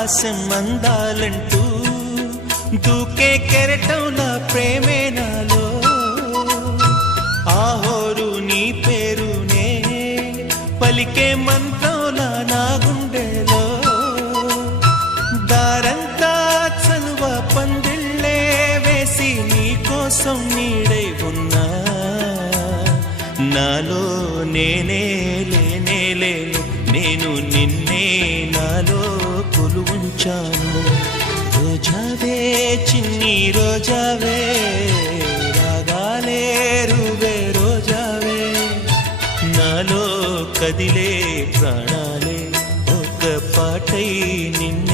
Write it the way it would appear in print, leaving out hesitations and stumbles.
ఆకాశం అందాలంటూ దూకే కెరటంలా ప్రేమే నాలో ఆహోరు నీ పేరునే పలికే మంత్రంలా నా గుండెలో దారంతా చలువ పందిళ్ళే వేసి నీ కోసం నీడై ఉన్నా నాలో నేనే లేనే లేను నేను నిన్నే నాలో కొలువుంచాను రోజావే చిన్ని రోజావే రాగాలే రువే రోజావే నాలో కదిలే ప్రాణాలే ఒక పాటై నిన్ను